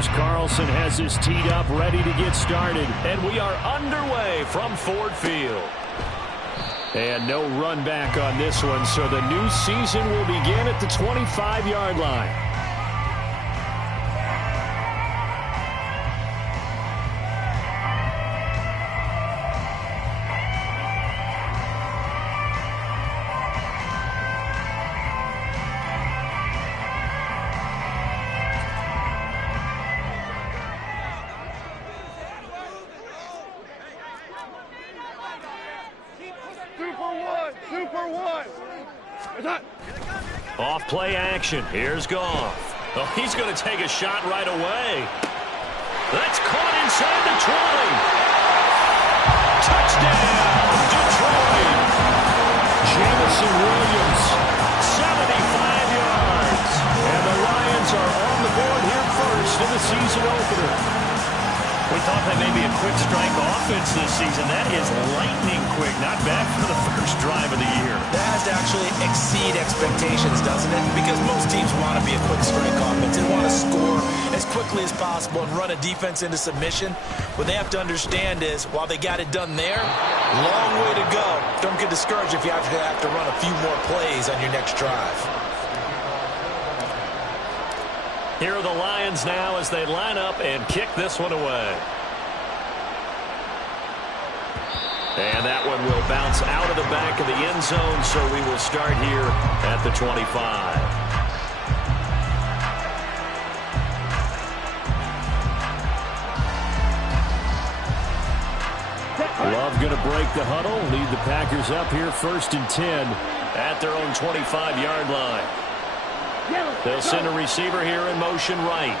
James Carlson has his teed up, ready to get started. And we are underway from Ford Field. And no run back on this one, so the new season will begin at the 25-yard line. Off play action. Here's Goff. Oh, he's going to take a shot right away. That's caught inside the 20. Touchdown, Detroit. Jamison Williams, 75 yards. And the Lions are on the board here first in the season opener. We thought that may be a quick strike offense this season. That is lightning quick. Not bad for the first drive of the year. That has to actually exceed expectations, doesn't it? Because most teams want to be a quick strike offense. They want to score as quickly as possible and run a defense into submission. What they have to understand is, while they got it done there, long way to go. Don't get discouraged if you have to run a few more plays on your next drive. Here are the Lions now as they line up and kick this one away. And that one will bounce out of the back of the end zone, so we will start here at the 25. Love going to break the huddle, lead the Packers up here 1st and 10 at their own 25-yard line. They'll send a receiver here in motion right.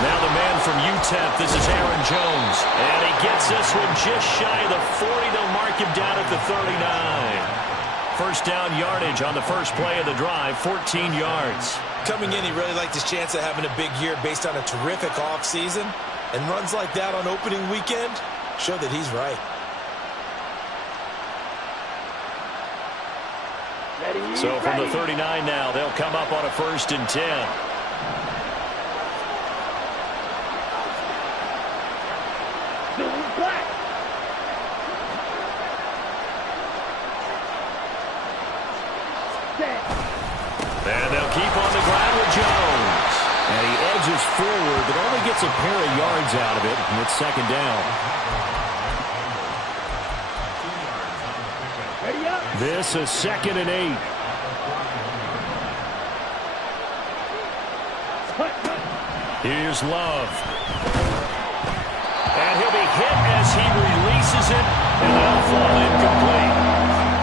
Now the man from UTEP, this is Aaron Jones. And he gets this one just shy of the 40. They'll mark him down at the 39. First down yardage on the first play of the drive, 14 yards. Coming in, he really liked his chance of having a big year based on a terrific offseason. And runs like that on opening weekend show that he's right. So from the 39 now, they'll come up on a 1st and 10. And they'll keep on the ground with Jones. And he edges forward, but only gets a pair of yards out of it. And it's 2nd down. This is 2nd and 8. Here's Love. And he'll be hit as he releases it, and that'll fall incomplete.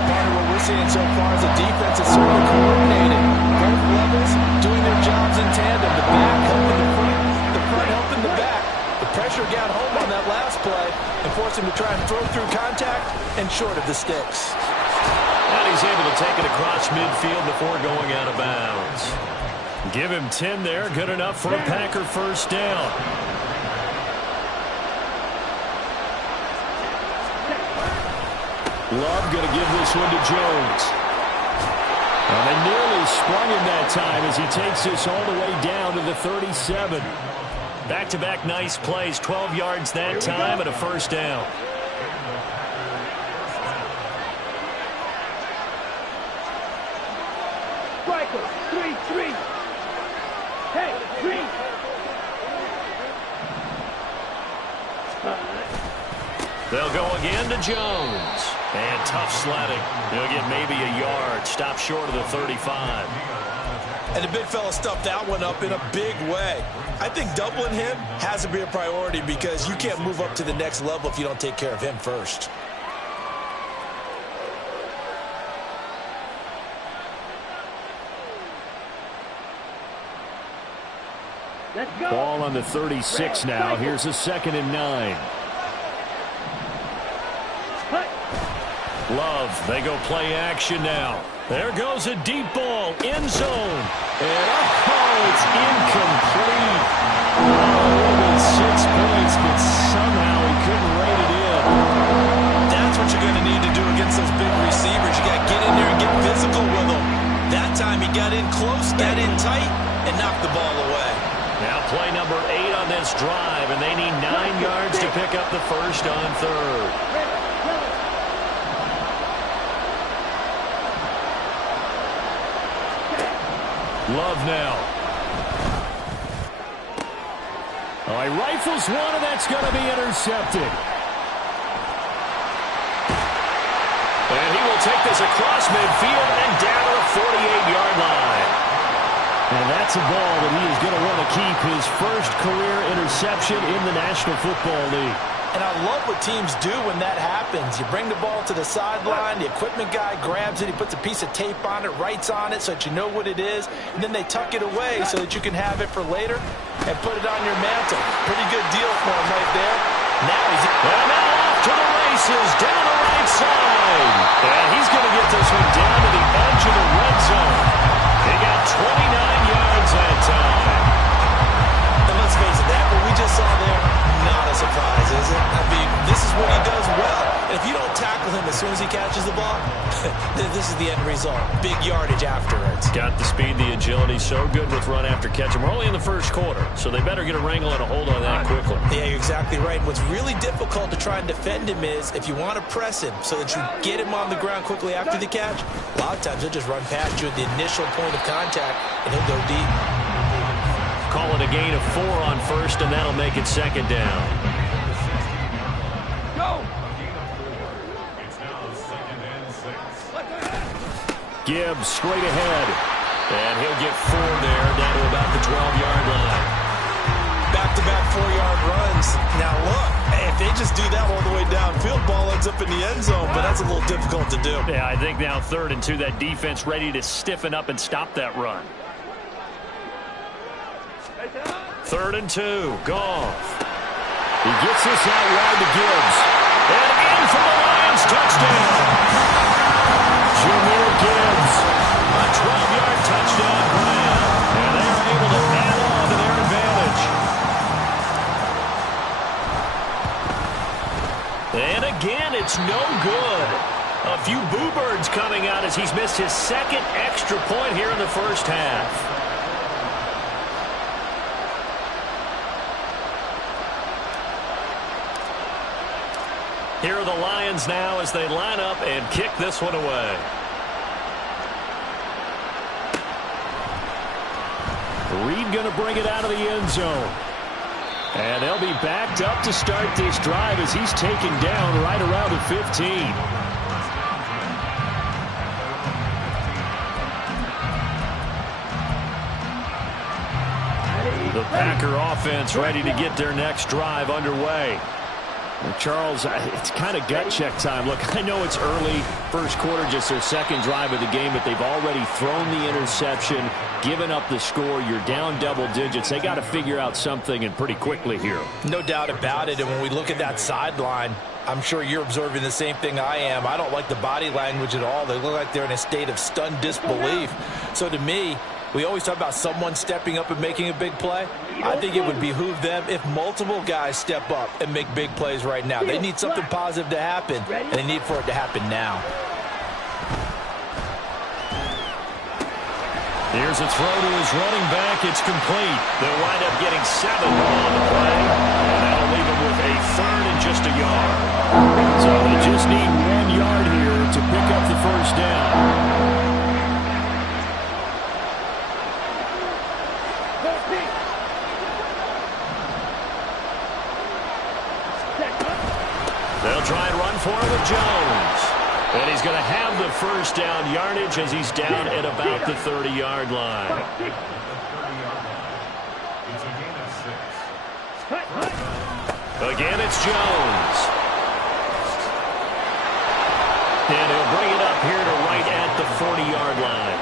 Part of what we're seeing so far is the defense is certainly coordinated. Both levels doing their jobs in tandem. The back helping the front helping the back. The pressure got home on that last play and forced him to try and throw through contact and short of the sticks. And he's able to take it across midfield before going out of bounds. Give him 10 there. Good enough for a Packer first down. Love going to give this one to Jones. And they nearly sprung him that time as he takes this all the way down to the 37. Back-to-back nice plays. 12 yards that time and a first down. They'll go again to Jones. And tough sledding. He'll get maybe a yard. Stop short of the 35. And the big fella stuffed that one up in a big way. I think doubling him has to be a priority because you can't move up to the next level if you don't take care of him first. Ball on the 36 now. Here's a 2nd and 9. Love, they go play action now. There goes a deep ball, end zone. And it's incomplete. Oh, 6 points, but somehow he couldn't rate it in. That's what you're going to need to do against those big receivers. You got to get in there and get physical with them. in close, get in tight, and knock the ball away. Now play number 8 on this drive, and they need 9 yards to pick up the first on third. Love now. Oh, he rifles one, and that's going to be intercepted. And he will take this across midfield and down to the 48-yard line. And that's a ball that he is going to want to keep, his first career interception in the National Football League. And I love what teams do when that happens. You bring the ball to the sideline, the equipment guy grabs it, he puts a piece of tape on it, writes on it so that you know what it is, and then they tuck it away so that you can have it for later and put it on your mantle. Pretty good deal for him right there. Now off to the races, down the right side. And he's going to get this one down to the edge of the red zone. He got 29 yards that time. And let's face it, that what we just saw there, not a surprise, is it? I mean, this is what he does well. And if you don't tackle him as soon as he catches the ball, this is the end result. Big yardage afterwards. Got the speed, the agility, so good with run after catch. And we're only in the first quarter, so they better get a wrangle and a hold on that quickly. Yeah, you're exactly right. What's really difficult to try and defend him is if you want to press him so that you get him on the ground quickly after the catch, a lot of times he'll just run past you at the initial point of contact, and he'll go deep. Call it a gain of 4 on first, and that'll make it second down. Go! Gibbs straight ahead. And he'll get 4 there, down to about the 12-yard line. Back-to-back 4-yard runs. Now look, if they just do that all the way downfield, ball ends up in the end zone, but that's a little difficult to do. Yeah, I think now 3rd and 2, that defense ready to stiffen up and stop that run. 3rd and 2, Goff. He gets this out wide to Gibbs. And in for the Lions, touchdown. Jahmyr Gibbs, a 12-yard touchdown grab. And they are able to add on to their advantage. And again, it's no good. A few boo birds coming out as he's missed his 2nd extra point here in the first half. Here are the Lions now as they line up and kick this one away. Reed going to bring it out of the end zone. And they'll be backed up to start this drive as he's taken down right around the 15. The Packer offense ready to get their next drive underway. Well, Charles, it's kind of gut check time. Look, I know it's early, first quarter, just their 2nd drive of the game, but they've already thrown the interception, given up the score. You're down double digits. They got to figure out something, and pretty quickly here. No doubt about it, and when we look at that sideline, I'm sure you're observing the same thing I am. I don't like the body language at all. They look like they're in a state of stunned disbelief. So to me, we always talk about someone stepping up and making a big play. I think it would behoove them if multiple guys step up and make big plays right now. They need something positive to happen, and they need for it to happen now. Here's a throw to his running back. It's complete. They'll wind up getting 7 on the play, and that'll leave him with a 3rd and just a yard. So they just need 1 yard here to pick up the first down. They'll try and run for it with Jones. And he's going to have the first down yardage as he's down at about the 30-yard line. Again, it's Jones. And he'll bring it up here to right at the 40-yard line.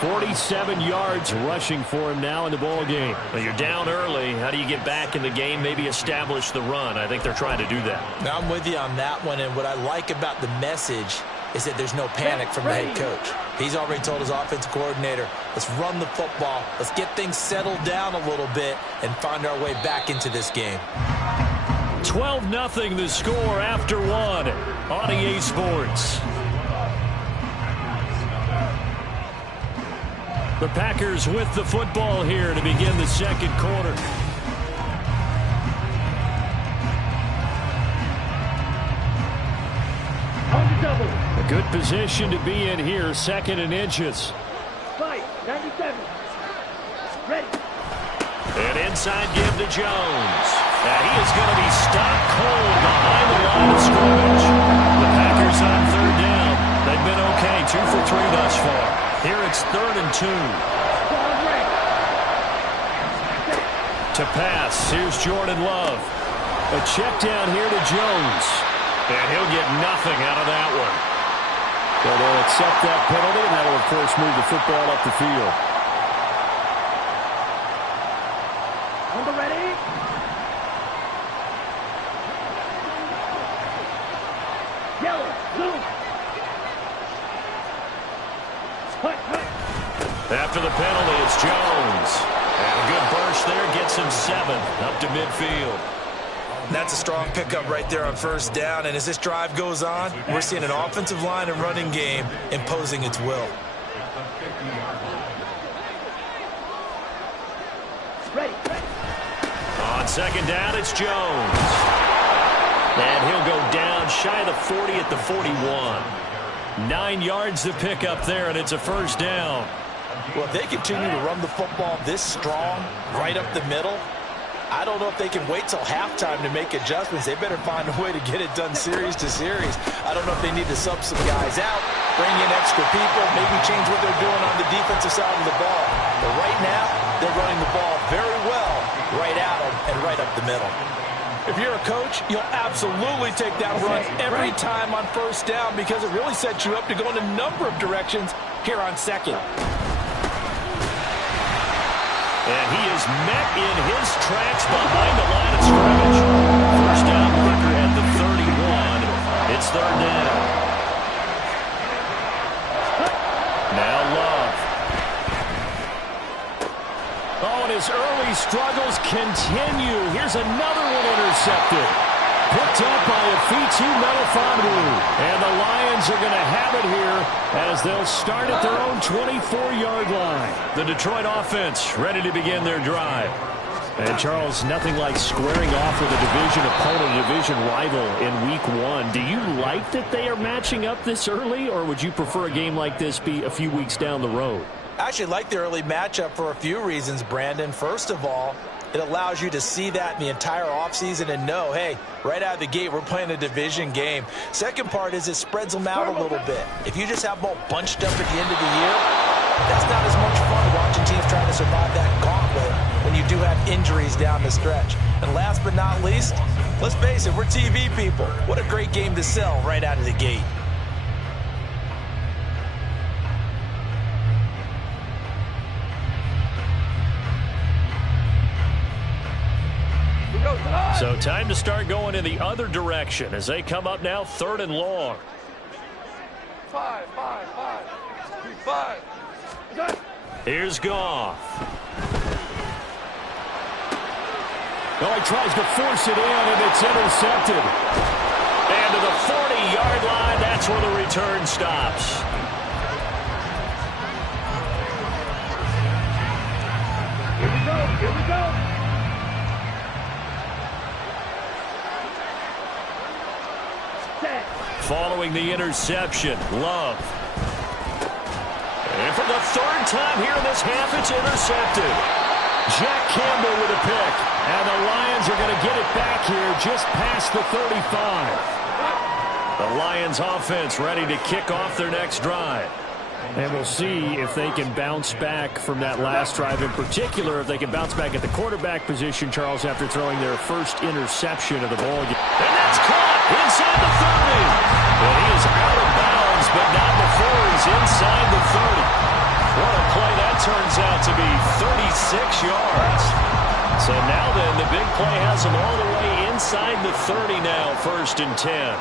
47 yards rushing for him now in the ball game. Well, you're down early. How do you get back in the game, maybe establish the run? I think they're trying to do that. Now, I'm with you on that one, and what I like about the message is that there's no panic from the head coach. He's already told his offensive coordinator, let's run the football, let's get things settled down a little bit and find our way back into this game. 12-0 the score after 1 on EA Sports. The Packers with the football here to begin the second quarter. A good position to be in here, 2nd and inches. Fight, 97. Ready. An inside give to Jones. And he is going to be stopped cold behind the line of scrimmage. The Packers on 3rd down. They've been okay, 2 for 3 thus far. Here it's 3rd and 2. To pass, here's Jordan Love. A check down here to Jones. And he'll get nothing out of that one. So they'll accept that penalty, and that'll, of course, move the football up the field. Number ready. Yellow, blue. After the penalty, it's Jones. And a good burst there gets him 7 up to midfield. That's a strong pickup right there on 1st down. And as this drive goes on, we're seeing an offensive line and running game imposing its will. Ready. On 2nd down, it's Jones. And he'll go down shy of the 40 at the 41. 9 yards to pick up there, and it's a 1st down. Well, if they continue to run the football this strong, right up the middle, I don't know if they can wait till halftime to make adjustments. They better find a way to get it done series to series. I don't know if they need to sub some guys out, bring in extra people, maybe change what they're doing on the defensive side of the ball. But right now, they're running the ball very well right at them and right up the middle. If you're a coach, you'll absolutely take that run every time on 1st down because it really sets you up to go in a number of directions here on 2nd. And he is met in his tracks behind the line of scrimmage. 1st down marker at the 31. It's 3rd down. Now Love. Oh, and his early struggles continue. Here's another one intercepted. Picked up by Afitu Melifonwu. And the Lions are going to have it here as they'll start at their own 24-yard line. The Detroit offense ready to begin their drive. And, Charles, nothing like squaring off with a division opponent, a division rival in Week 1. Do you like that they are matching up this early, or would you prefer a game like this be a few weeks down the road? I actually like the early matchup for a few reasons, Brandon. First of all, it allows you to see that in the entire offseason and know, hey, right out of the gate, we're playing a division game. Second part is it spreads them out a little bit. If you just have them all bunched up at the end of the year, that's not as much fun watching teams trying to survive that gauntlet when you do have injuries down the stretch. And last but not least, let's face it, we're TV people. What a great game to sell right out of the gate. So time to start going in the other direction as they come up now 3rd and long. 5. Here's Goff. Oh, he tries to force it in, and it's intercepted. And to the 40-yard line, that's where the return stops. Here we go. Following the interception, Love. And for the 3rd time here in this half, it's intercepted. Jack Campbell with a pick. And the Lions are going to get it back here just past the 35. The Lions offense ready to kick off their next drive. And we'll see if they can bounce back from that last drive. In particular, if they can bounce back at the quarterback position, Charles, after throwing their first interception of the ball game. And that's caught inside the 30. And he is out of bounds, but not before he's inside the 30. What a play that turns out to be, 36 yards. So now then, the big play has him all the way inside the 30 now, 1st and 10.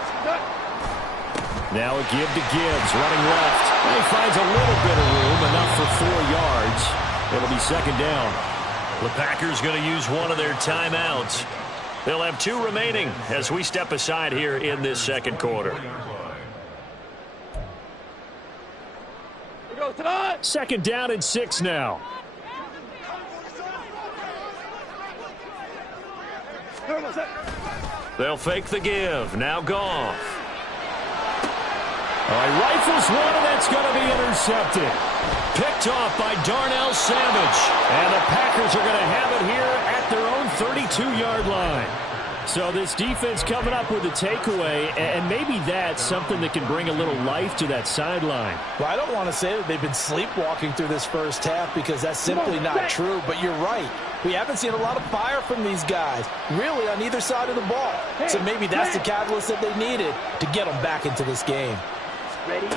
Now a give to Gibbs, running left. And he finds a little bit of room, enough for 4 yards. It'll be 2nd down. The Packers going to use one of their timeouts. They'll have 2 remaining as we step aside here in this second quarter. Go, time. 2nd down and 6 now. They'll fake the give. Now Goff. All right, rifles one, and that's going to be intercepted. Picked off by Darnell Savage. And the Packers are going to have it here at their own 32-yard line. So this defense coming up with a takeaway, and maybe that's something that can bring a little life to that sideline. Well, I don't want to say that they've been sleepwalking through this first half because that's simply not true, but you're right. We haven't seen a lot of fire from these guys, really, on either side of the ball. So maybe that's the catalyst that they needed to get them back into this game. Ready?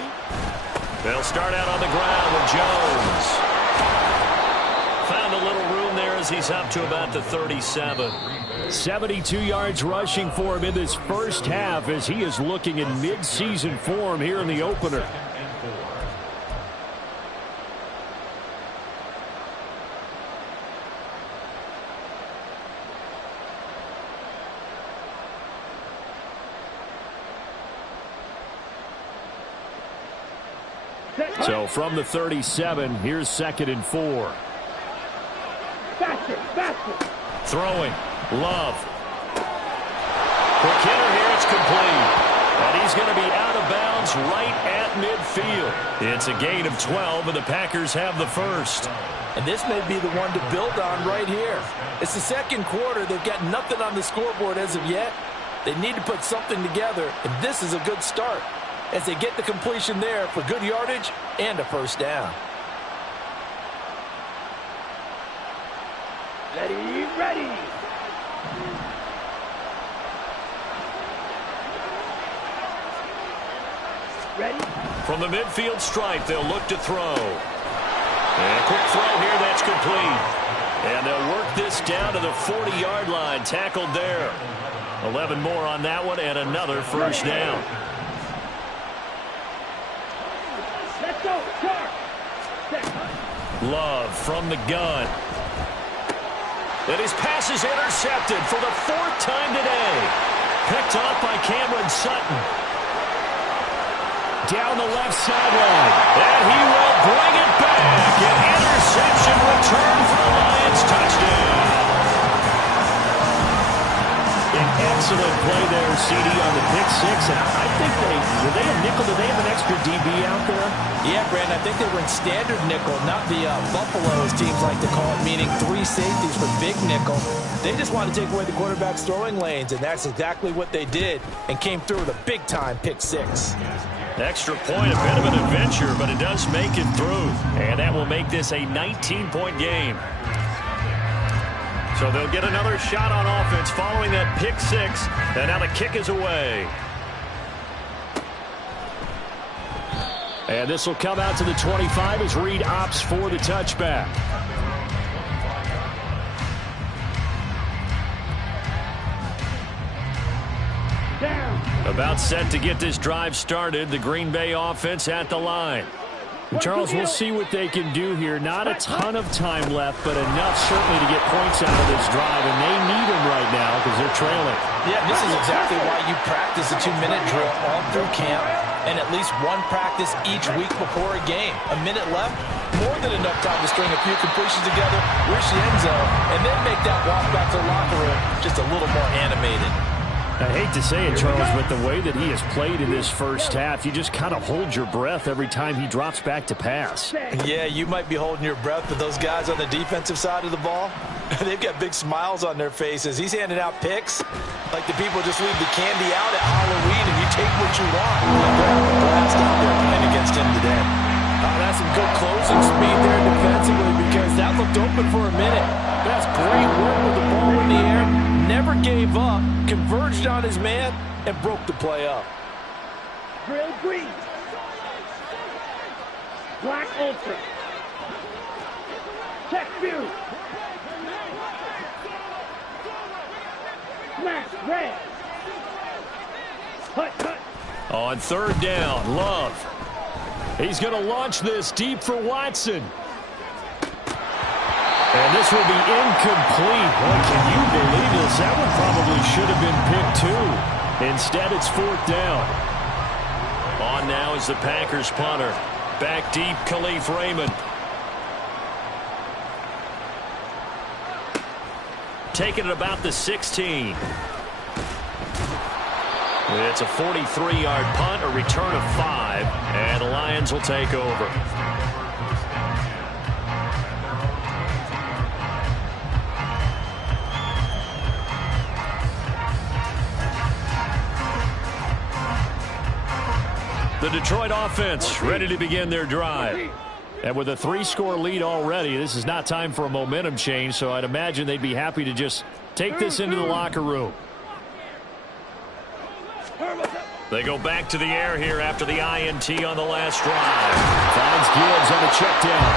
They'll start out on the ground with Jones. Found a little room there as he's up to about the 37. 72 yards rushing for him in this first half as he is looking in mid-season form here in the opener. So from the 37, here's 2nd and 4. Faster, faster. Throwing. Love. Quick hitter here. It's complete. And he's going to be out of bounds right at midfield. It's a gain of 12, and the Packers have the first. And this may be the one to build on right here. It's the second quarter. They've got nothing on the scoreboard as of yet. They need to put something together, and this is a good start as they get the completion there for good yardage and a first down. Ready, ready. Ready? From the midfield stripe, they'll look to throw. And a quick throw here, that's complete. And they'll work this down to the 40-yard line, tackled there. 11 more on that one, and another first down. Let's go, charge. Love from the gun. And his pass is intercepted for the 4th time today. Picked off by Cameron Sutton. Down the left sideline. And he will bring it back. An interception return for the Lions. Touchdown. An excellent play there, CD, on the pick six. And I think were they a nickel? Did they have an extra DB out there? Yeah, Brandon, I think they were in standard nickel, not the Buffalo, as teams like to call it, meaning 3 safeties for big nickel. They just wanted to take away the quarterback's throwing lanes, and that's exactly what they did, and came through with a big-time pick six. Extra point, a bit of an adventure, but it does make it through. And that will make this a 19-point game. So they'll get another shot on offense following that pick six, and now the kick is away. And this will come out to the 25 as Reed opts for the touchback. About set to get this drive started. The Green Bay offense at the line. And Charles, we'll see what they can do here. Not a ton of time left, but enough certainly to get points out of this drive. And they need them right now because they're trailing. Yeah, this is exactly why you practice a 2-minute drill all through camp and at least one practice each week before a game. A minute left, more than enough time to string a few completions together, reach the end zone, and then make that walk back to the locker room just a little more animated. I hate to say it, Charles, but the way that he has played in this first half, you just kind of hold your breath every time he drops back to pass. Yeah, you might be holding your breath, but those guys on the defensive side of the ball, they've got big smiles on their faces. He's handing out picks like the people just leave the candy out at Halloween and you take what you want. They're having a blast out there playing against him today. That's some good closing speed there defensively because that looked open for a minute. That's great work with the ball in the air. Never gave up, converged on his man, and broke the play up. Drill green. Black ultra. Check view. Smash red. Hut, hut. On 3rd down, Love. He's going to launch this deep for Watson. And this will be incomplete. Boy, can you believe this? That one probably should have been picked too. Instead, it's 4th down. On now is the Packers punter. Back deep, Khalif Raymond. Taking it about the 16. It's a 43-yard punt, a return of 5, and the Lions will take over. The Detroit offense ready to begin their drive. And with a 3-score lead already, this is not time for a momentum change, so I'd imagine they'd be happy to just take this into the locker room. They go back to the air here after the INT on the last drive. Finds Gibbs on the check down.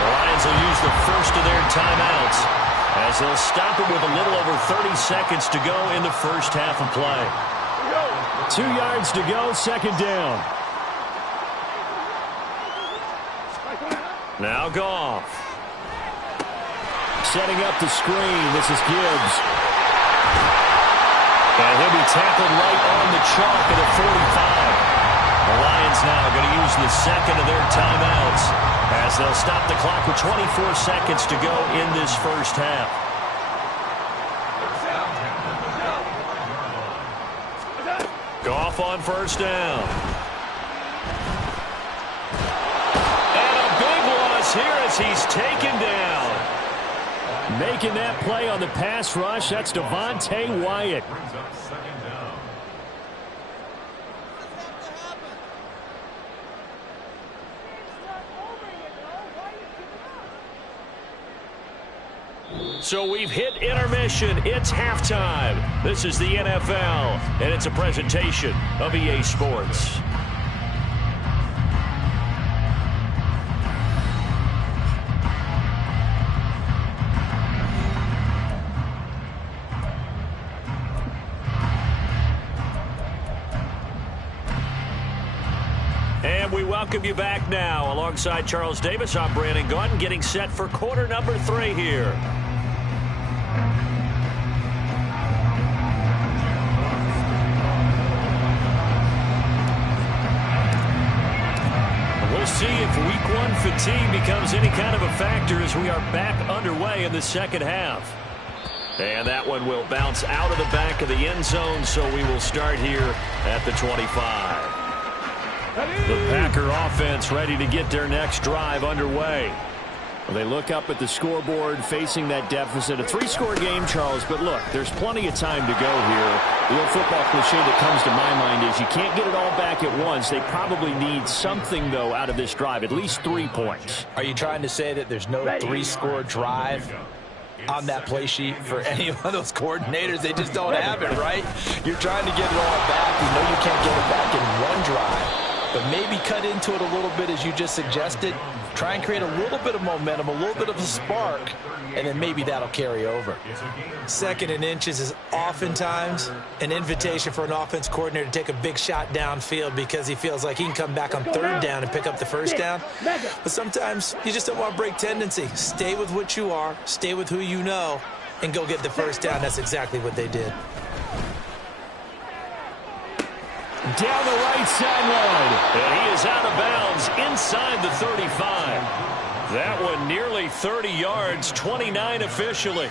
The Lions will use the first of their timeouts as they'll stop it with a little over 30 seconds to go in the first half of play. 2 yards to go, second down. Now Goff. Setting up the screen. This is Gibbs. And he'll be tackled right on the chalk at the 45. The Lions now going to use the second of their timeouts as they'll stop the clock with 24 seconds to go in this first half. Goff on first down. Here as he's taken down. Making that play on the pass rush, that's Devontae Wyatt. So we've hit intermission. It's halftime. This is the NFL, and it's a presentation of EA Sports. We welcome you back now. Alongside Charles Davis, I'm Brandon Gaudin, getting set for quarter number 3 here. We'll see if week 1 fatigue becomes any kind of a factor as we are back underway in the second half. And that one will bounce out of the back of the end zone, so we will start here at the 25. The Packer offense ready to get their next drive underway. They look up at the scoreboard facing that deficit. A 3-score game, Charles, but look, there's plenty of time to go here. The old football cliche that comes to my mind is you can't get it all back at once. They probably need something, though, out of this drive, at least 3 points. Are you trying to say that there's no 3-score drive on that play sheet for any of those coordinators? They just don't have it, right? You're trying to get it all back. You know you can't get it back in one drive. But maybe cut into it a little bit as you just suggested. Try and create a little bit of momentum, a little bit of a spark, and then maybe that'll carry over. 2nd and inches is oftentimes an invitation for an offense coordinator to take a big shot downfield because he feels like he can come back on 3rd down and pick up the first down. But sometimes you just don't want to break tendency. Stay with what you are, stay with who you know, and go get the first down. That's exactly what they did. Down the right sideline. And he is out of bounds inside the 35. That one nearly 30 yards, 29 officially.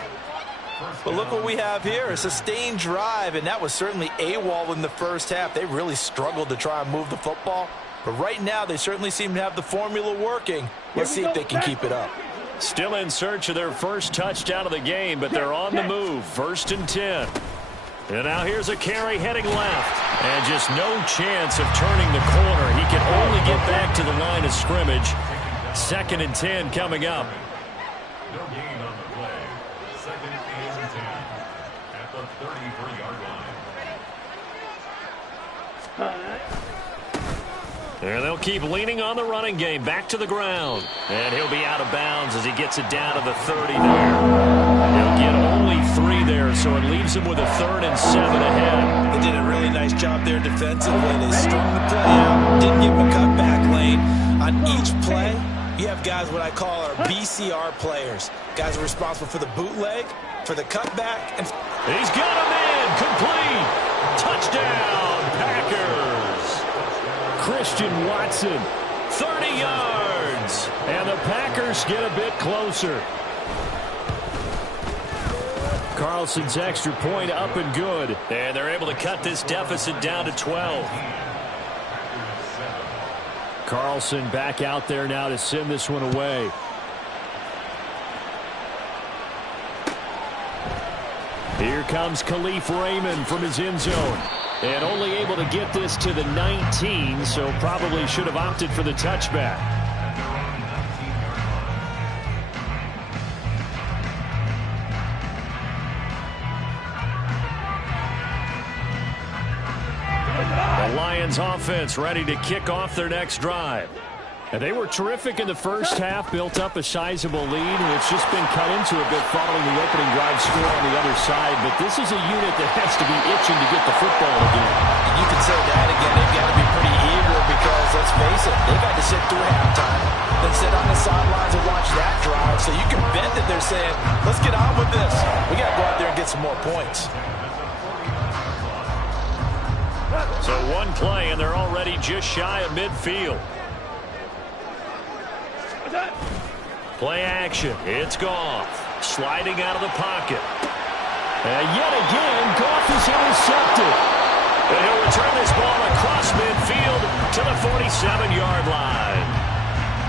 But look what we have here, a sustained drive, and that was certainly AWOL in the first half. They really struggled to try and move the football. But right now, they certainly seem to have the formula working. Let's see if they can keep it up. Still in search of their first touchdown of the game, but they're on the move. 1st and 10. And now here's a carry heading left. And just no chance of turning the corner. He can only get back to the line of scrimmage. 2nd and 10 coming up. No gain on the play. 2nd and 10 at the 33-yard line. And they'll keep leaning on the running game. Back to the ground. And he'll be out of bounds as he gets it down to the 30 there. He'll get only 3 there, so it leaves him with a 3rd and 7 ahead. They did a really nice job there defensively. They strung the play out, didn't give him a cutback lane. On each play, you have guys what I call our BCR players. Guys who are responsible for the bootleg, for the cutback. And he's got a man complete. Touchdown, Packers. Christian Watson 30 yards. And the Packers get a bit closer. Carlson's extra point up and good. And they're able to cut this deficit down to 12. Carlson back out there now to send this one away. Here comes Khalif Raymond from his end zone. And only able to get this to the 19, so probably should have opted for the touchback. The Lions offense ready to kick off their next drive. And they were terrific in the first half, built up a sizable lead, and it's just been cut into a bit following the opening drive score on the other side. But this is a unit that has to be itching to get the football again. You can say that again. They've got to be pretty eager because, let's face it, they've had to sit through halftime, then sit on the sidelines and watch that drive. So you can bet that they're saying, let's get on with this. We got to go out there and get some more points. So one play, and they're already just shy of midfield. Play action. It's Goff. Sliding out of the pocket. And yet again, Goff is intercepted. And he'll return this ball across midfield to the 47-yard line.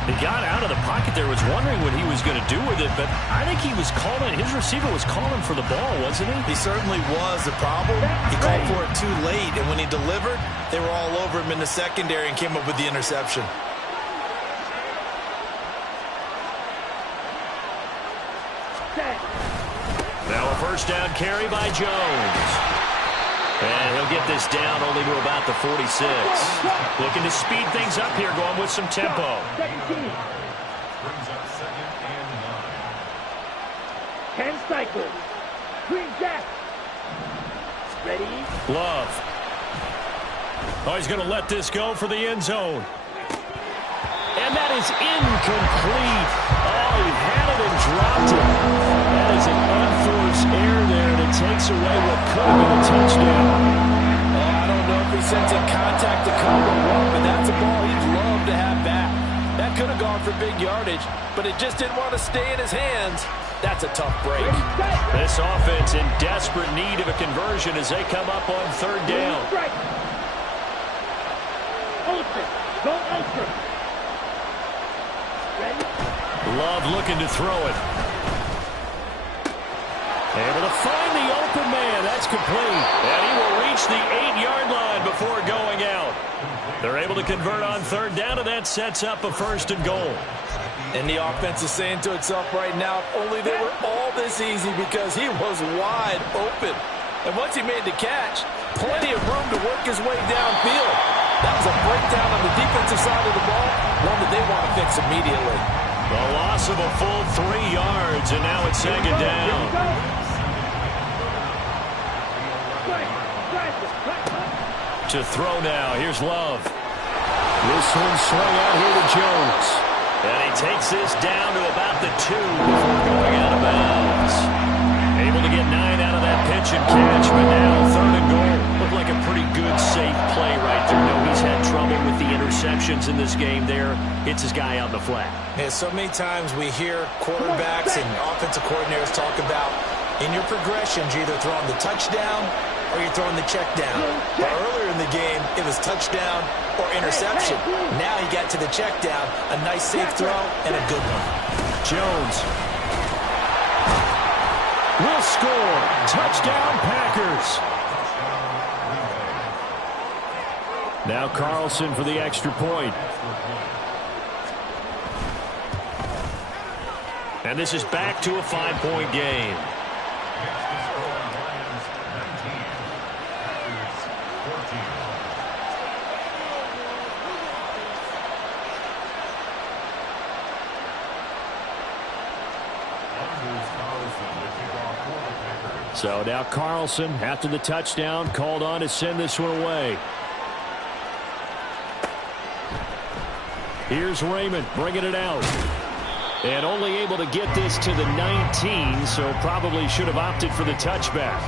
He got out of the pocket there, was wondering what he was going to do with it, but I think he was calling, his receiver was calling for the ball, wasn't he? He certainly was. The problem, he called for it too late, and when he delivered, they were all over him in the secondary and came up with the interception. Now a first down carry by Jones. And he'll get this down only to about the 46. Looking to speed things up here, going with some tempo. Brings up 2nd and 9. 10 cycles. Green Jack. Ready? Love. Oh, he's going to let this go for the end zone. And that is incomplete. Oh, he had it and dropped it. That is an unforced error there, and it takes away what could have been a touchdown. Oh, I don't know if he sensing contact to come or what, but that's a ball he'd love to have back. That could have gone for big yardage, but it just didn't want to stay in his hands. That's a tough break. This offense in desperate need of a conversion as they come up on third down. Ultra. Go ultra. Ready? Love looking to throw it. Able to find the open man. That's complete. And he will reach the 8-yard line before going out. They're able to convert on third down, and that sets up a 1st and goal. And the offense is saying to itself right now, if only they were all this easy, because he was wide open. And once he made the catch, plenty of room to work his way downfield. That was a breakdown on the defensive side of the ball, one that they want to fix immediately. The loss of a full 3 yards, and now it's 2nd down. To throw now. Here's Love. This one swung out here to Jones. And he takes this down to about the 2 before going out of bounds. Able to get 9 out of that pitch and catch, but now 3rd and goal. Looked like a pretty good, safe play right there. No, he's had trouble with the interceptions in this game there. Hits his guy out in the flat. Yeah, so many times we hear quarterbacks and offensive coordinators talk about, in your progressions, you're either throwing the touchdown or you're throwing the check down. But earlier in the game, it was touchdown or interception. Now he got to the check down. A nice safe throw and a good one. Jones will score. Touchdown, Packers. Now Carlson for the extra point. And this is back to a 5-point game. So now Carlson, after the touchdown, called on to send this one away. Here's Raymond bringing it out. And only able to get this to the 19, so probably should have opted for the touchback.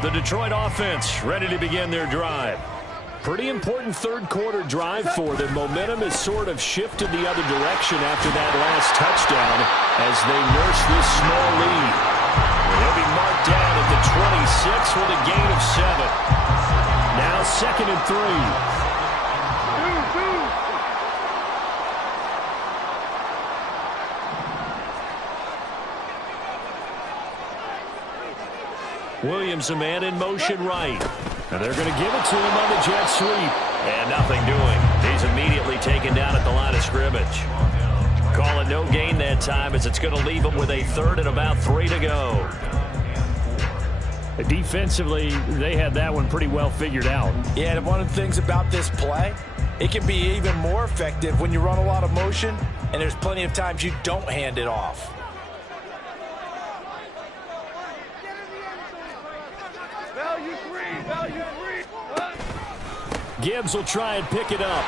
The Detroit offense ready to begin their drive. Pretty important third quarter drive for them. Momentum has sort of shifted the other direction after that last touchdown as they nurse this small lead. They'll be marked down at the 26 with a gain of 7. Now 2nd and 3. Williams, a man in motion right. And they're going to give it to him on the jet sweep. And nothing doing. He's immediately taken down at the line of scrimmage. Call it no gain that time as it's going to leave him with a 3rd and about 3 to go. Defensively, they had that one pretty well figured out. Yeah, and one of the things about this play, it can be even more effective when you run a lot of motion, and there's plenty of times you don't hand it off. Gibbs will try and pick it up.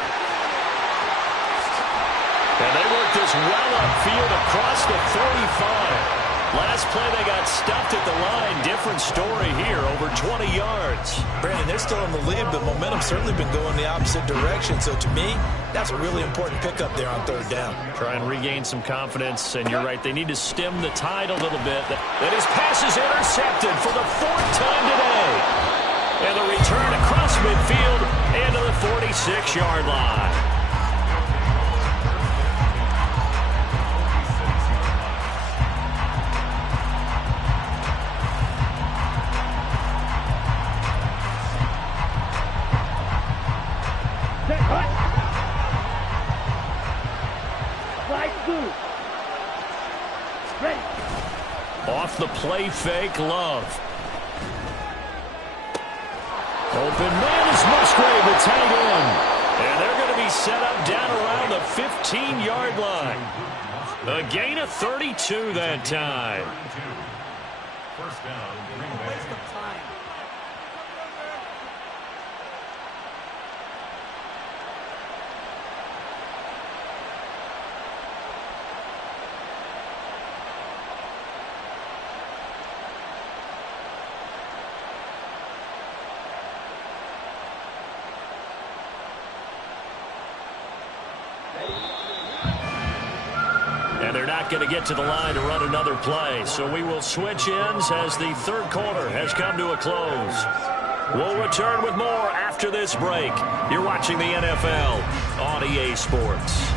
And they work this well upfield across the 45. Last play they got stuffed at the line. Different story here, over 20 yards. Brandon, they're still in the lead, but momentum's certainly been going the opposite direction. So to me, that's a really important pickup there on 3rd down. Try and regain some confidence, and you're right, they need to stem the tide a little bit. And his pass is intercepted for the 4th time today. And the return across midfield and to the 46-yard line. Off the play fake, Love. Open man is Musgrave, the tight end. And they're going to be set up down around the 15-yard line. A gain of 32 that time. First down, Green Bay. And they're not going to get to the line to run another play. So we will switch ends as the 3rd quarter has come to a close. We'll return with more after this break. You're watching the NFL on EA Sports.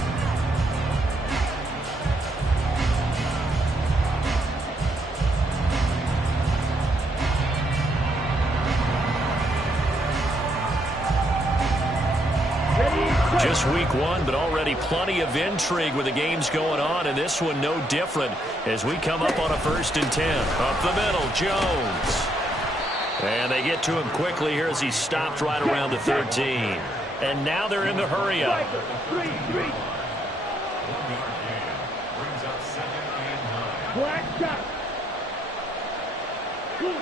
Just week 1, but already plenty of intrigue with the games going on, and this one no different as we come up on a 1st and 10. Up the middle, Jones. And they get to him quickly here as he's stopped right around the 13. And now they're in the hurry up. Black shot. Go.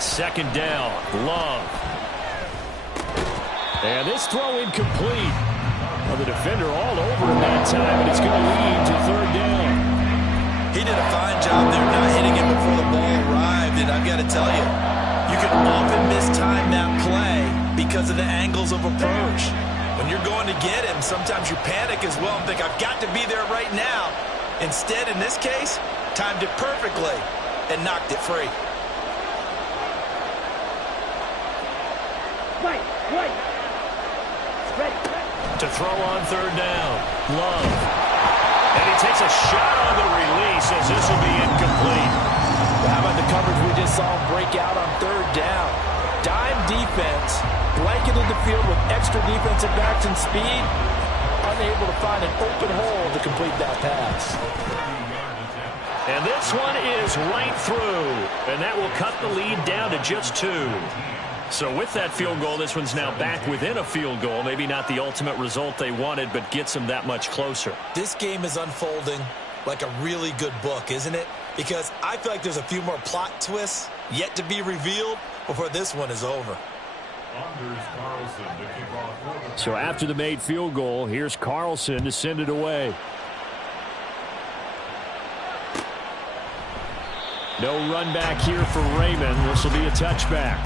2nd down, Love. And this throw incomplete. Well, the defender all over him that time, and it's going to lead to 3rd down. He did a fine job there not hitting him before the ball arrived, and I've got to tell you, you can often mistime that play because of the angles of approach. When you're going to get him, sometimes you panic as well and think, I've got to be there right now. Instead, in this case, timed it perfectly and knocked it free. Right. Ready. To throw on 3rd down, Love. And he takes a shot on the release as this will be incomplete. Well, how about the coverage we just saw break out on 3rd down? Dime defense, blanketed the field with extra defensive backs and speed, unable to find an open hole to complete that pass. And this one is right through, and that will cut the lead down to just 2. So with that field goal, this one's now back within a field goal. Maybe not the ultimate result they wanted, but gets them that much closer. This game is unfolding like a really good book, isn't it? Because I feel like there's a few more plot twists yet to be revealed before this one is over. So after the made field goal, here's Carlson to send it away. No run back here for Raymond. This will be a touchback.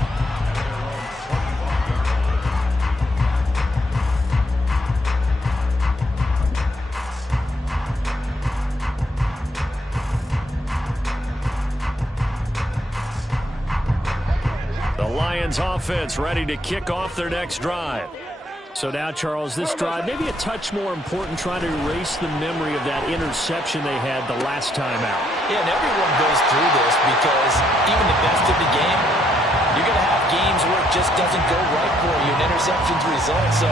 The Lions offense ready to kick off their next drive. So now, Charles, this drive maybe a touch more important, trying to erase the memory of that interception they had the last time out. Yeah, and everyone goes through this because even the best of the game, you're going to have games where it just doesn't go right for you, and interceptions result. So,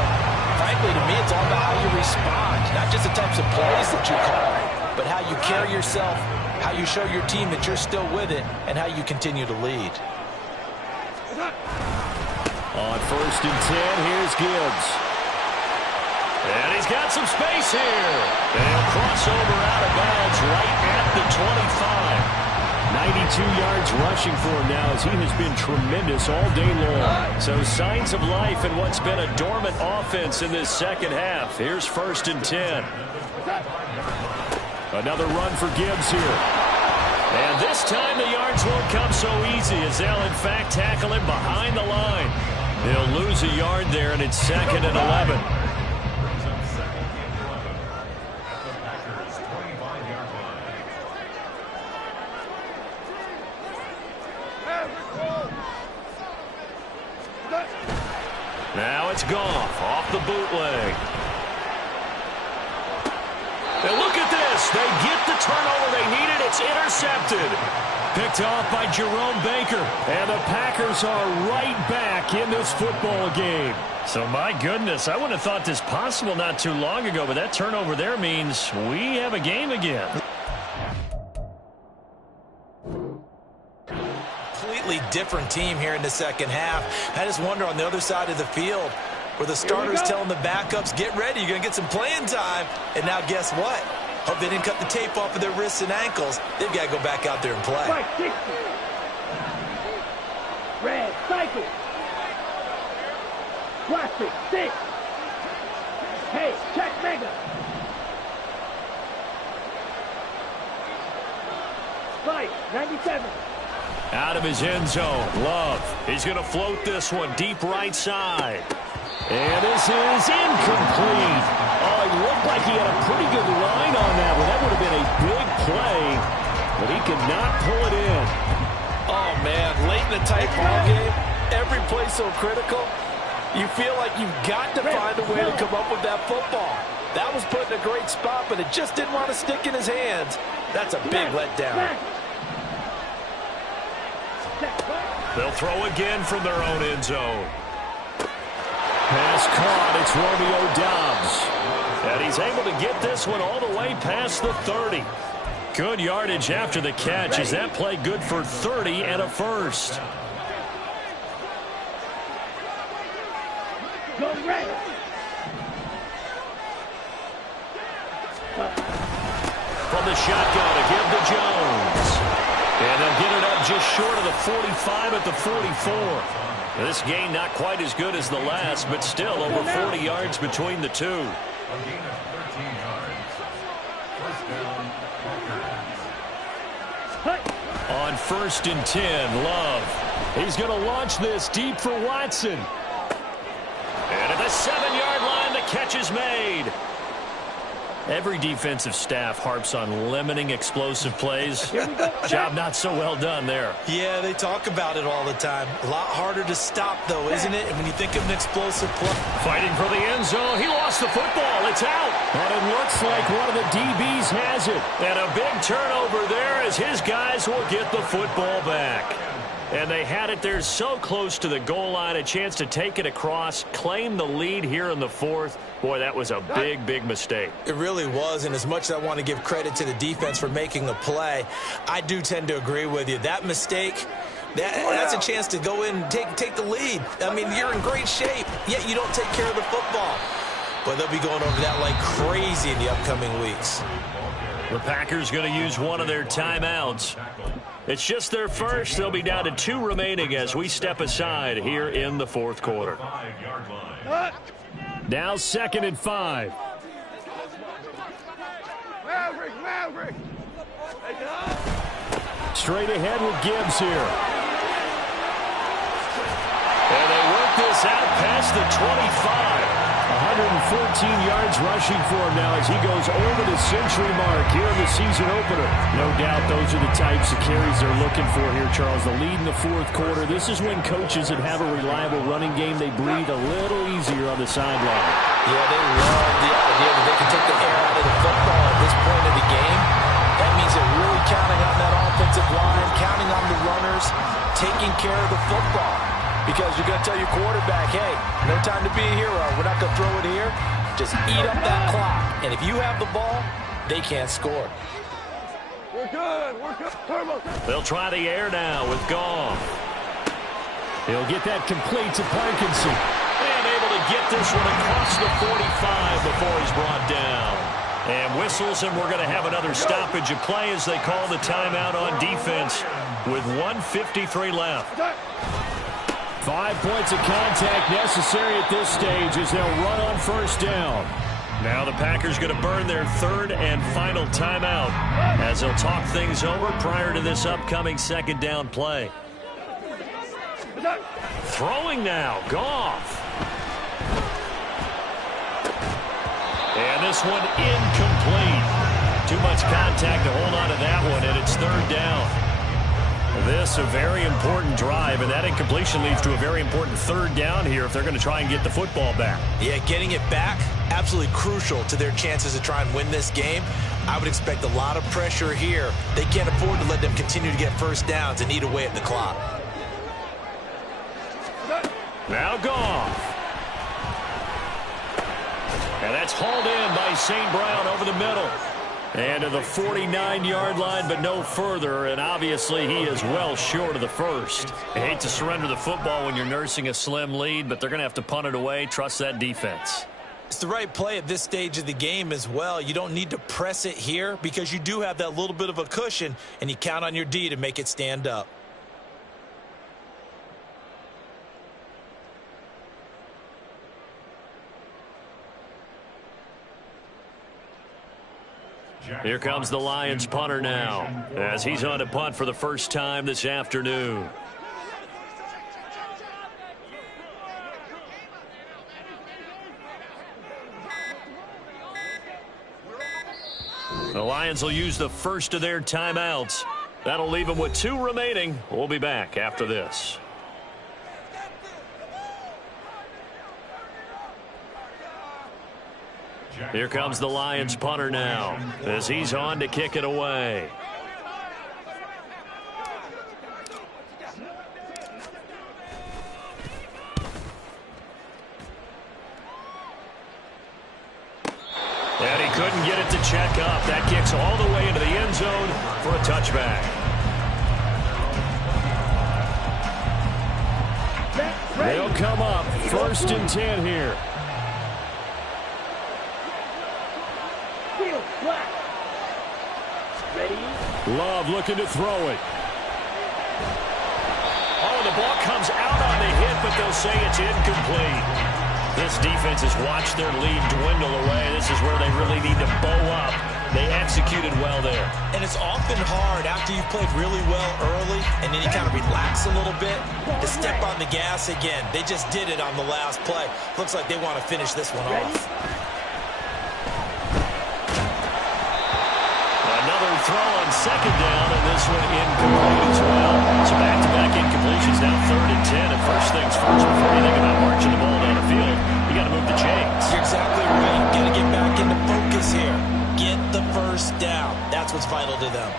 frankly, to me, it's all about how you respond, not just the types of plays that you call, but how you carry yourself, how you show your team that you're still with it, and how you continue to lead. On 1st and 10, here's Gibbs. And he's got some space here. And he'll cross over out of bounds right at the 25. 92 yards rushing for him now, as he has been tremendous all day long. So signs of life in what's been a dormant offense in this second half. Here's 1st and 10. Another run for Gibbs here. And this time the yards won't come so easy, as they'll in fact tackle him behind the line. He'll lose a yard there, and it's 2nd and 11. Now it's Goff off the bootleg. And look at this. They get the turnover they needed. It's intercepted. Picked off by Jerome Baker. And the Packers are right back in this football game. So, my goodness, I wouldn't have thought this possible not too long ago, but that turnover there means we have a game again. Completely different team here in the second half. I just wonder on the other side of the field where the starters telling the backups, get ready, you're going to get some playing time. And now guess what? Hope they didn't cut the tape off of their wrists and ankles. They've got to go back out there and play. Right, 60. Red, cycle. Plastic, 6. Hey, check mega. Fight, 97. Out of his end zone, Love. He's going to float this one deep right side. And this is incomplete. Oh, he looked like he had a pretty good line on that one. That would have been a big play, but he could not pull it in. Oh, man, late in the tight ball game, every play so critical, you feel like you've got to find a way to come up with that football. That was put in a great spot, but it just didn't want to stick in his hands. That's a big letdown. They'll throw again from their own end zone. Pass caught. It's Romeo Doubs. And he's able to get this one all the way past the 30. Good yardage after the catch. Is that play good for 30 and a first? Go red. From the shotgun to give to Jones. And they'll get it up just short of the 45 at the 44. This gain not quite as good as the last, but still over 40 yards between the two. A gain of 13 yards. First down, Packers. On 1st and 10, Love. He's going to launch this deep for Watson. And at the 7-yard line, the catch is made. Every defensive staff harps on limiting explosive plays. Job not so well done there. Yeah, they talk about it all the time. A lot harder to stop, though, isn't it? And when you think of an explosive play. Fighting for the end zone. He lost the football. It's out. And it looks like one of the DBs has it. And a big turnover there as his guys will get the football back. And they had it there so close to the goal line, a chance to take it across, claim the lead here in the fourth. Boy, that was a big, big mistake. It really was, and as much as I want to give credit to the defense for making a play, I do tend to agree with you. That mistake, that's a chance to go in and take the lead. I mean, you're in great shape, yet you don't take care of the football. But they'll be going over that like crazy in the upcoming weeks. The Packers going to use one of their timeouts. It's just their first. They'll be down to 2 remaining as we step aside here in the fourth quarter. 5-yard line. Now 2nd and 5. Maverick. Straight ahead with Gibbs here. And they work this out past the 25. 114 yards rushing for him now as he goes over the century mark here in the season opener. No doubt those are the types of carries they're looking for here, Charles. The lead in the fourth quarter. This is when coaches that have a reliable running game, they breathe a little easier on the sideline. Yeah, they love the idea that they can take the air out of the football at this point of the game. That means they're really counting on that offensive line, counting on the runners, taking care of the football. Because you're going to tell your quarterback, hey, no time to be a hero. We're not going to throw it here. Just eat up that clock. And if you have the ball, they can't score. We're good. We're good. Turbo. They'll try the air now with Goff. He'll get that complete to Parkinson. And able to get this one across the 45 before he's brought down. And whistles, and we're going to have another stoppage of play as they call the timeout on defense with 1:53 left. 5 points of contact necessary at this stage as they'll run on first down. Now the Packers going to burn their third and final timeout as they'll talk things over prior to this upcoming second down play. Throwing now, Goff. And this one incomplete. Too much contact to hold on to that one, and it's third down. This a very important drive, and that incompletion leads to a very important third down here if they're going to try and get the football back. Yeah, getting it back, absolutely crucial to their chances to try and win this game. I would expect a lot of pressure here. They can't afford to let them continue to get first downs and eat away at the clock. Now Goff. And that's hauled in by St. Brown over the middle. And to the 49-yard line, but no further. And obviously, he is well short of the first. I hate to surrender the football when you're nursing a slim lead, but they're going to have to punt it away. Trust that defense. It's the right play at this stage of the game as well. You don't need to press it here because you do have that little bit of a cushion, and you count on your D to make it stand up. Here comes the Lions punter now as he's on to punt for the first time this afternoon. The Lions will use the first of their timeouts. That'll leave them with 2 remaining. We'll be back after this. Here comes the Lions punter now as he's on to kick it away. And he couldn't get it to check up. That kicks all the way into the end zone for a touchback. They'll come up 1st and 10 here. Love looking to throw it. Oh, the ball comes out on the hit, but they'll say it's incomplete. This defense has watched their lead dwindle away. This is where they really need to bow up. They executed well there. And it's often hard after you've played really well early and then you kind of relax a little bit to step on the gas again. They just did it on the last play. Looks like they want to finish this one off. Another throw on second down, and this one incomplete as well. So back-to-back incompletions, now 3rd and 10. And first things first, before you think about marching the ball down the field, you got to move the chains. You're exactly right. Got to get back into focus here. Get the first down. That's what's vital to them.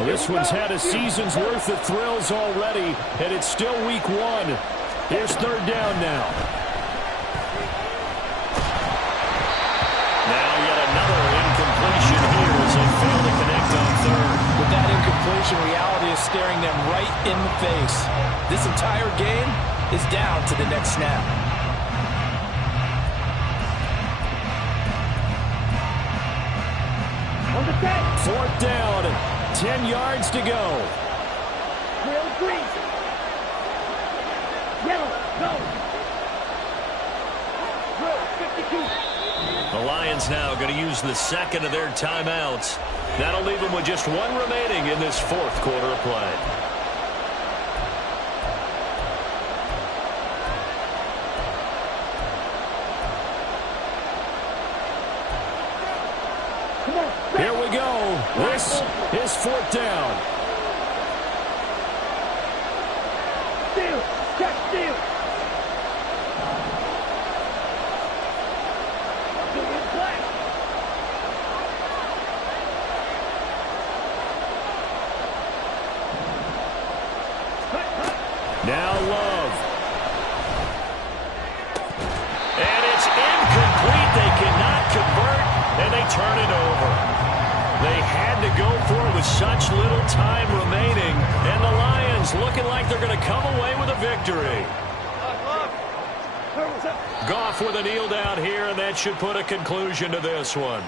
This one's had a season's worth of thrills already, and it's still week 1. Here's 3rd down now. Now yet another incompletion here as they fail to connect on 3rd. With that incompletion, reality is staring them right in the face. This entire game is down to the next snap. On the set. 4th down. 10 yards to go. The Lions now going to use the second of their timeouts. That'll leave them with just one remaining in this fourth quarter of play. Here we go. This is fourth down. Steal! Check steal! Now Love. And it's incomplete. They cannot convert, and they turn it over. They had to go for it with such little time remaining, and the Lions looking like they're going to come away with a victory. Goff with a kneel down here, and that should put a conclusion to this one.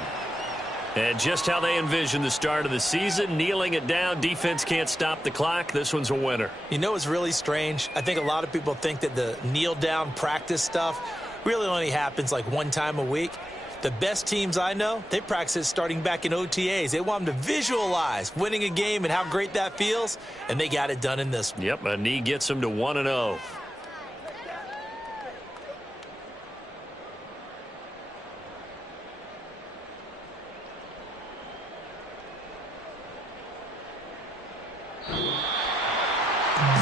And just how they envisioned the start of the season, kneeling it down, defense can't stop the clock. This one's a winner. You know what's really strange? I think a lot of people think that the kneel-down practice stuff really only happens like one time a week. The best teams I know, they practice it starting back in OTAs. They want them to visualize winning a game and how great that feels, and they got it done in this one. Yep, a knee gets them to 1-0.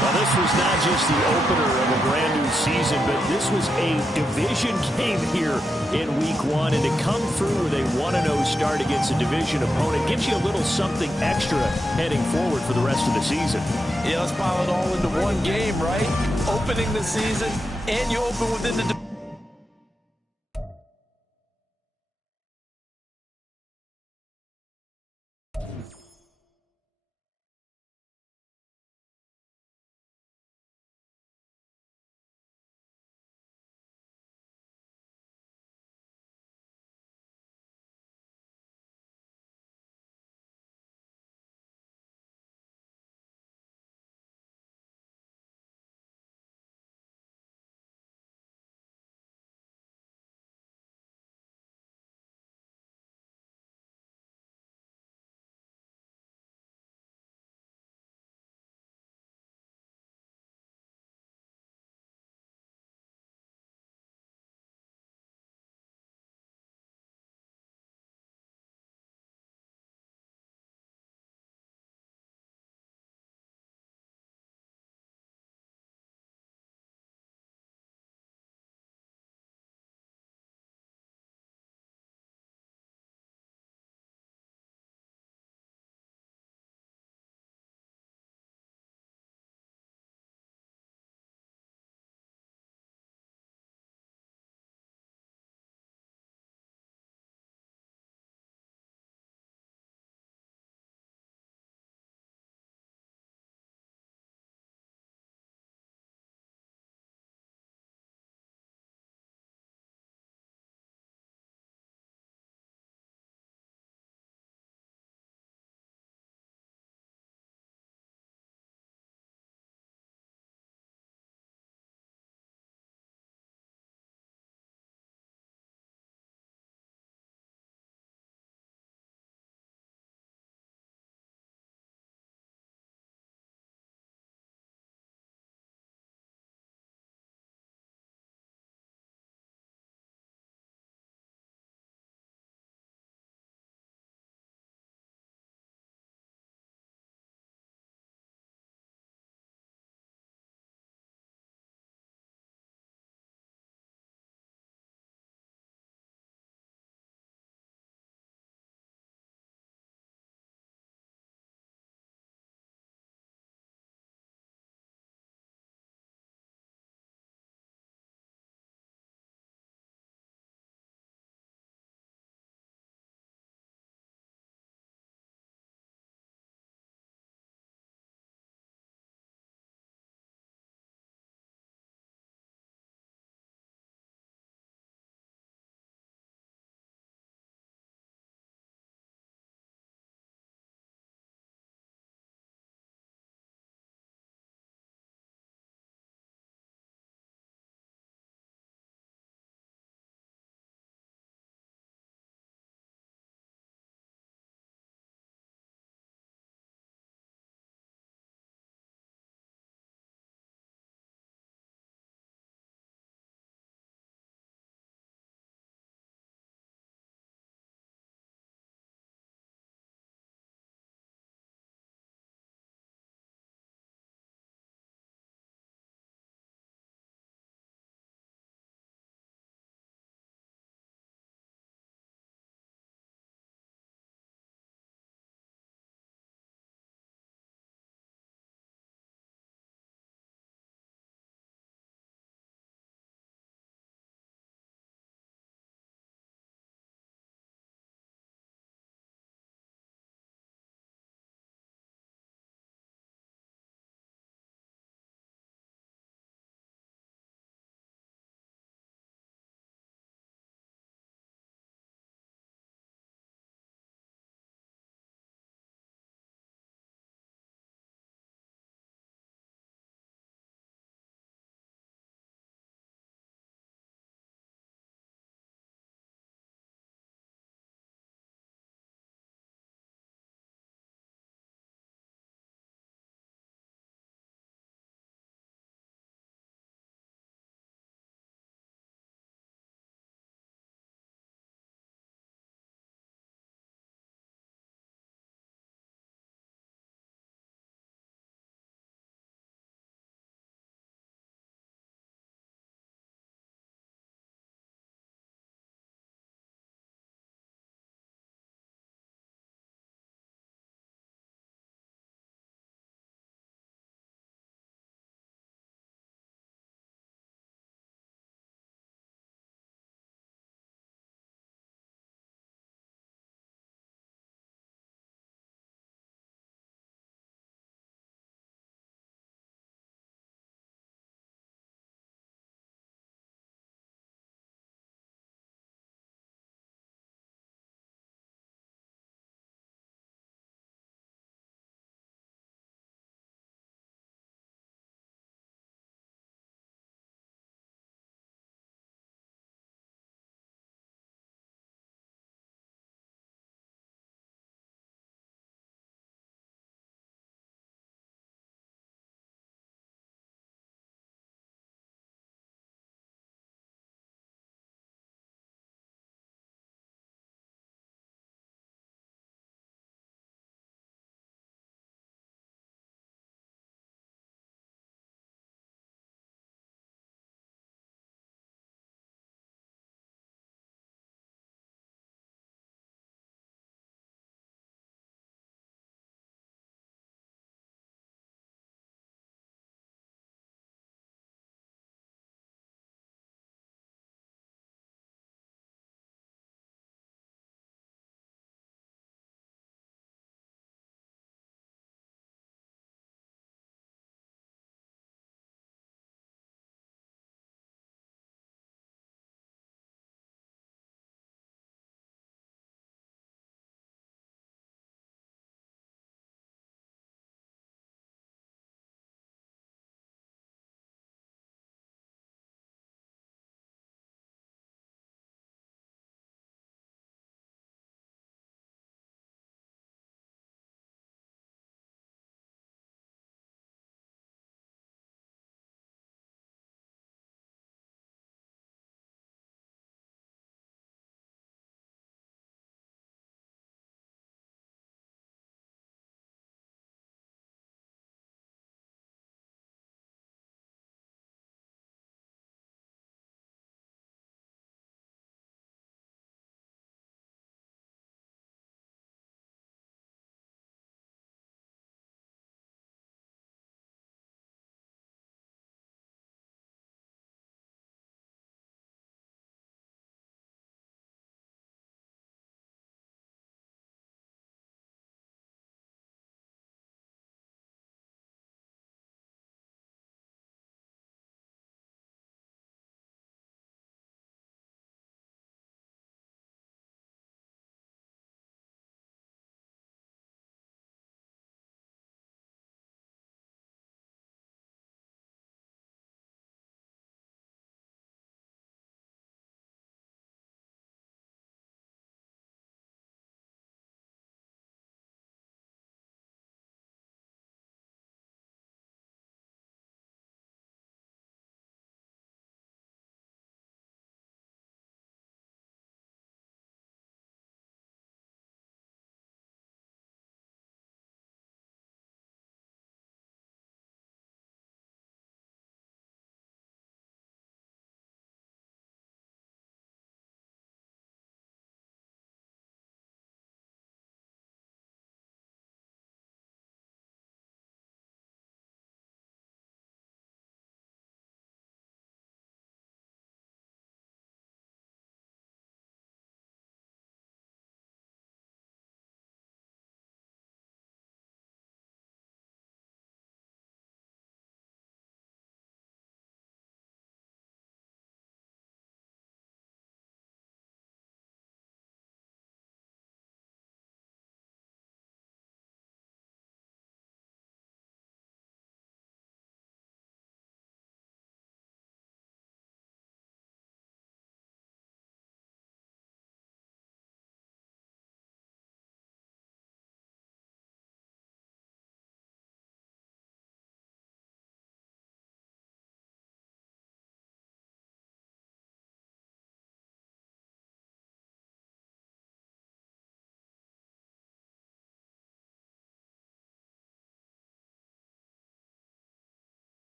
Well, this was not just the opener of a brand new season, but this was a division game here in week one. And to come through with a 1-0 start against a division opponent gives you a little something extra heading forward for the rest of the season. Yeah, let's pile it all into one game, right? Opening the season, and you open within the